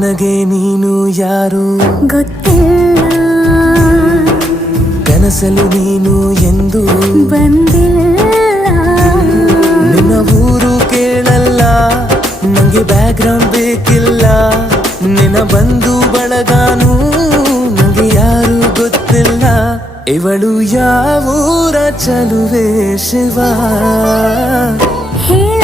ನನಗೆ ನೀನು ಯಾರು ಗೊತ್ತಿಲ್ಲ, ಕನಸಲು ನೀನು ಎಂದು ಬಂದಿಲ್ಲ. ನಿನ್ನ ಊರು ಕೇಳಲ್ಲ, ನಂಗೆ ಬ್ಯಾಕ್ಗ್ರೌಂಡ್ ಬೇಕಿಲ್ಲ. ನಿನ್ನ ಬಂಧು ಬಳಗಾನು ನಂಗೆ ಯಾರು ಗೊತ್ತಿಲ್ಲ. ಇವಳು ಯಾವೂರ ಚಲುವೆ ಶಿವ ಹೇಳ